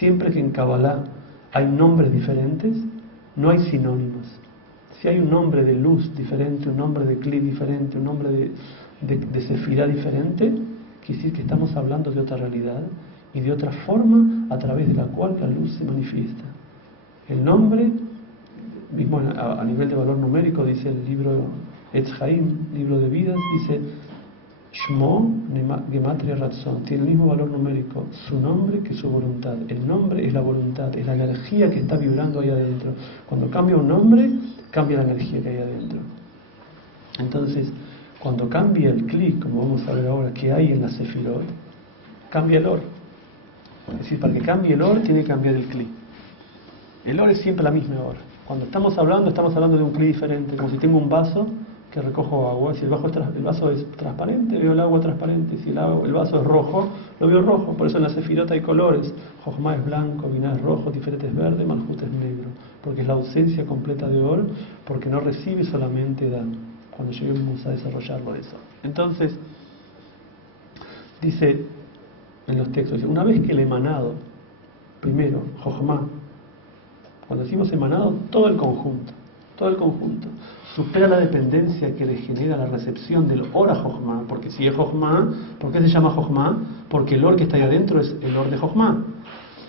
Siempre que en Kabbalah hay nombres diferentes, no hay sinónimos. Si hay un nombre de luz diferente, un nombre de Kli diferente, un nombre de Sefirá diferente, quiere decir que estamos hablando de otra realidad y de otra forma a través de la cual la luz se manifiesta. El nombre, mismo a nivel de valor numérico, dice el libro Etz Haim, libro de vidas, dice Shmo Gematria Ratzon, tiene el mismo valor numérico su nombre que su voluntad. El nombre es la voluntad, es la energía que está vibrando ahí adentro. Cuando cambia un nombre, cambia la energía que hay adentro. Entonces, cuando cambia el Kli, como vamos a ver ahora, que hay en la Sefirot, cambia el Or. Es decir, para que cambie el Or, tiene que cambiar el Kli. El Or es siempre la misma Or. Cuando estamos hablando de un Kli diferente, como si tengo un vaso que recojo agua. Si el vaso es transparente, veo el agua transparente. Si el vaso es rojo, lo veo rojo. Por eso en la Sefirot hay colores. Jochma es blanco, Binah es rojo, Tiferet es verde, Malhut es negro. Porque es la ausencia completa de Or, porque no recibe solamente Dan. Cuando lleguemos a desarrollarlo eso. Entonces, dice en los textos, una vez que el emanado, primero, Jochma, cuando decimos emanado, todo el conjunto, supera la dependencia que le genera la recepción del Or a Jochma, porque si es Jochma, ¿por qué se llama Jochma? Porque el Or que está ahí adentro es el Or de Jochma.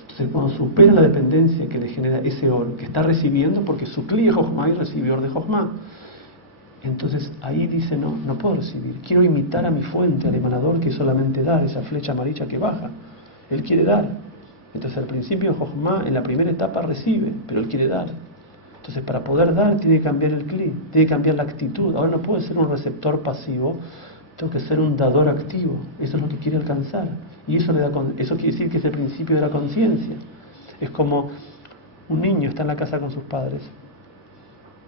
Entonces, cuando supera la dependencia que le genera ese Or que está recibiendo, porque su Kli es Jochma y recibe Or de Jochma, entonces ahí dice, no puedo recibir, quiero imitar a mi fuente, al emanador que es solamente dar, esa flecha amarilla que baja, él quiere dar. Entonces al principio Jochma, en la primera etapa recibe, pero él quiere dar. Entonces para poder dar tiene que cambiar el Kli, tiene que cambiar la actitud. Ahora no puedo ser un receptor pasivo, tengo que ser un dador activo. Eso es lo que quiere alcanzar. Y eso quiere decir que es el principio de la conciencia. Es como un niño está en la casa con sus padres.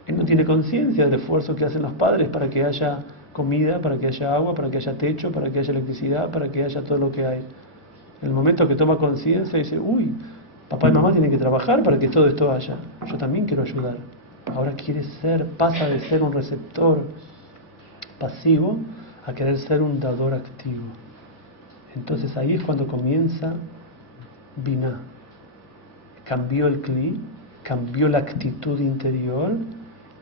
Él no tiene conciencia del esfuerzo que hacen los padres para que haya comida, para que haya agua, para que haya techo, para que haya electricidad, para que haya todo lo que hay. En el momento que toma conciencia dice, papá y mamá tienen que trabajar para que todo esto haya. Yo también quiero ayudar. Ahora pasa de ser un receptor pasivo a querer ser un dador activo. Entonces ahí es cuando comienza Binah. Cambió el Kli, cambió la actitud interior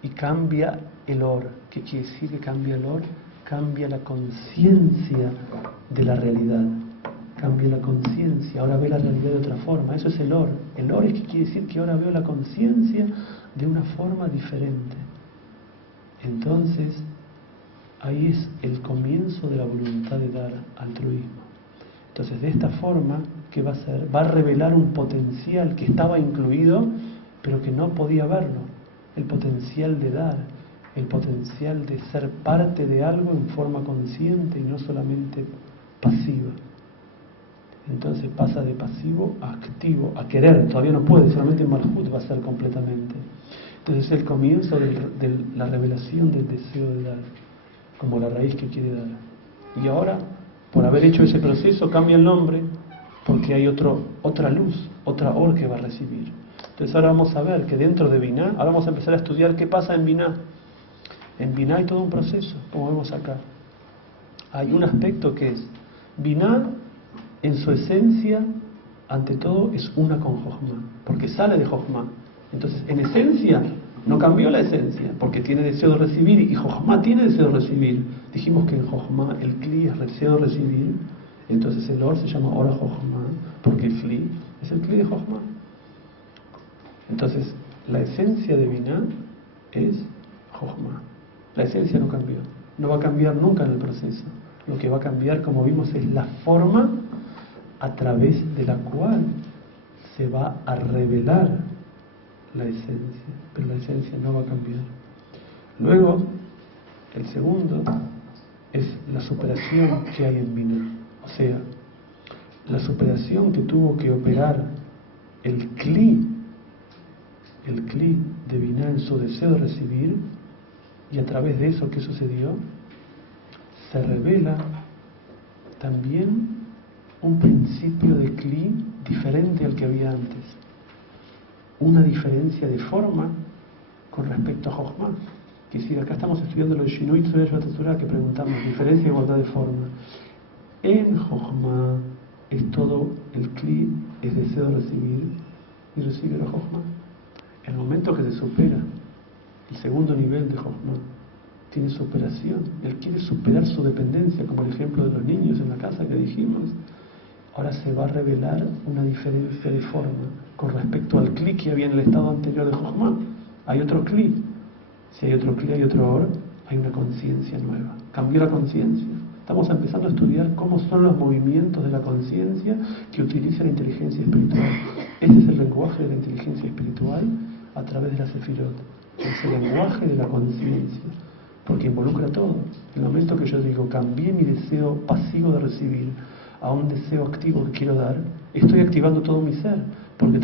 y cambia el Or. ¿Qué quiere decir que cambia el Or? Cambia la conciencia de la realidad. Cambia la conciencia, ahora ve la realidad de otra forma. Eso es el Or. El Or es que quiere decir que ahora veo la conciencia de una forma diferente. Entonces, ahí es el comienzo de la voluntad de dar, altruismo. Entonces, de esta forma, ¿qué va a hacer? Va a revelar un potencial que estaba incluido, pero que no podía verlo. El potencial de dar, el potencial de ser parte de algo en forma consciente y no solamente pasiva. Entonces pasa de pasivo a activo, a querer. Todavía no puede, solamente en Malhut va a ser completamente. Entonces es el comienzo de la revelación del deseo de dar, como la raíz que quiere dar. Y ahora, por haber hecho ese proceso, cambia el nombre, porque hay otra luz, otra Or que va a recibir. Entonces ahora vamos a ver que dentro de Binah, ahora vamos a empezar a estudiar qué pasa en Binah. En Binah hay todo un proceso, como vemos acá. Hay un aspecto que es Binah, en su esencia, ante todo, es una con Jochma, porque sale de Jochma. Entonces, en esencia, no cambió la esencia, porque tiene deseo de recibir, y Jochma tiene deseo de recibir. Dijimos que en Jochma el Kli es deseo de recibir, entonces el Or se llama Or Jochma, porque el Kli es el Kli de Jochma. Entonces, la esencia de Binah es Jochma. La esencia no cambió, no va a cambiar nunca en el proceso. Lo que va a cambiar, como vimos, es la forma a través de la cual se va a revelar la esencia, pero la esencia no va a cambiar. Luego, el segundo es la superación que hay en Binah, o sea, la superación que tuvo que operar el Kli de Binah en su deseo de recibir, y a través de eso, ¿qué sucedió? Se revela también un principio de Kli diferente al que había antes. Una diferencia de forma con respecto a Jochma. Que si acá estamos estudiando lo de Shinui Tzuya que preguntamos, diferencia e igualdad de forma. En Jochma es todo el Kli es deseo de recibir y recibe la Jochma. El momento que se supera el segundo nivel de Jochma, tiene superación. Él quiere superar su dependencia, como el ejemplo de los niños en la casa que dijimos. Ahora se va a revelar una diferencia de forma con respecto al Kli que había en el estado anterior de Jochma. Hay otro Kli. Si hay otro Kli, hay otro Or, hay una conciencia nueva. Cambió la conciencia. Estamos empezando a estudiar cómo son los movimientos de la conciencia que utiliza la inteligencia espiritual. Este es el lenguaje de la inteligencia espiritual a través de la Sefirot. Es el lenguaje de la conciencia, porque involucra todo. En el momento que yo digo, cambié mi deseo pasivo de recibir a un deseo activo que quiero dar, estoy activando todo mi ser, porque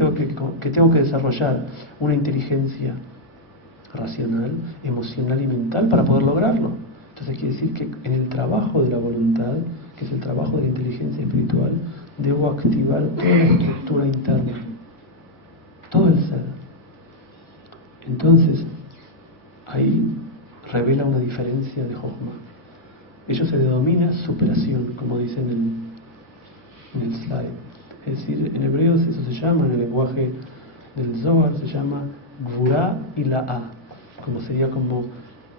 tengo que desarrollar una inteligencia racional, emocional y mental para poder lograrlo. Entonces quiere decir que en el trabajo de la voluntad, que es el trabajo de la inteligencia espiritual, debo activar toda la estructura interna, todo el ser. Entonces, ahí revela una diferencia de Jochma. Ello se denomina superación, como dice en el slide. Es decir, en hebreo eso se llama, en el lenguaje del Zohar, se llama Gvurá y La'á, como sería como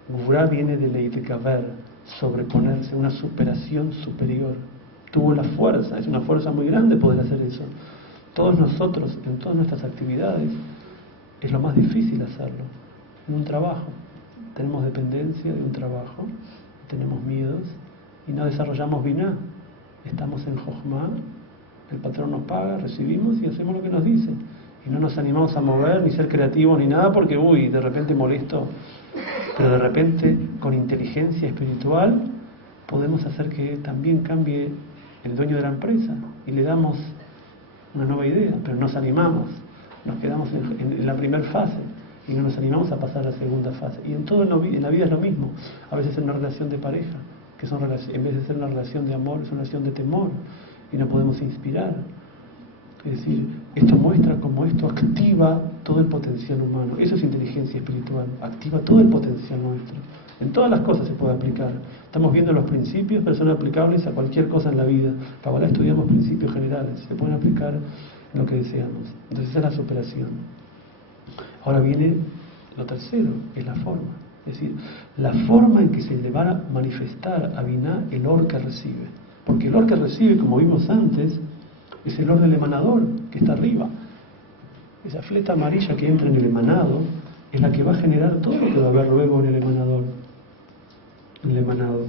Gvurá viene de Leitekaver, sobreponerse, una superación superior. Tuvo la fuerza, es una fuerza muy grande poder hacer eso. Todos nosotros, en todas nuestras actividades, es lo más difícil hacerlo. En un trabajo, tenemos dependencia de un trabajo, tenemos miedos y no desarrollamos biná. Estamos en Jochma, el patrón nos paga, recibimos y hacemos lo que nos dice. Y no nos animamos a mover, ni ser creativos, ni nada, porque de repente molesto. Pero de repente, con inteligencia espiritual, podemos hacer que también cambie el dueño de la empresa y le damos una nueva idea, pero nos animamos, nos quedamos en la primera fase y no nos animamos a pasar a la segunda fase. Y en todo en la vida es lo mismo. A veces en una relación de pareja, que en vez de ser una relación de amor, es una relación de temor y no podemos inspirar. Es decir, esto muestra cómo esto activa todo el potencial humano. Eso es inteligencia espiritual, activa todo el potencial nuestro. En todas las cosas se puede aplicar. Estamos viendo los principios, pero son aplicables a cualquier cosa en la vida. Ahora estudiamos principios generales, se pueden aplicar en lo que deseamos. Entonces esa es la superación. Ahora viene lo tercero, es la forma. Es decir, la forma en que se le va a manifestar a Binah el Or que recibe. Porque el Or que recibe, como vimos antes, es el Or del emanador, que está arriba. Esa fleta amarilla que entra en el emanado es la que va a generar todo lo que va a haber luego en el emanador. El emanado.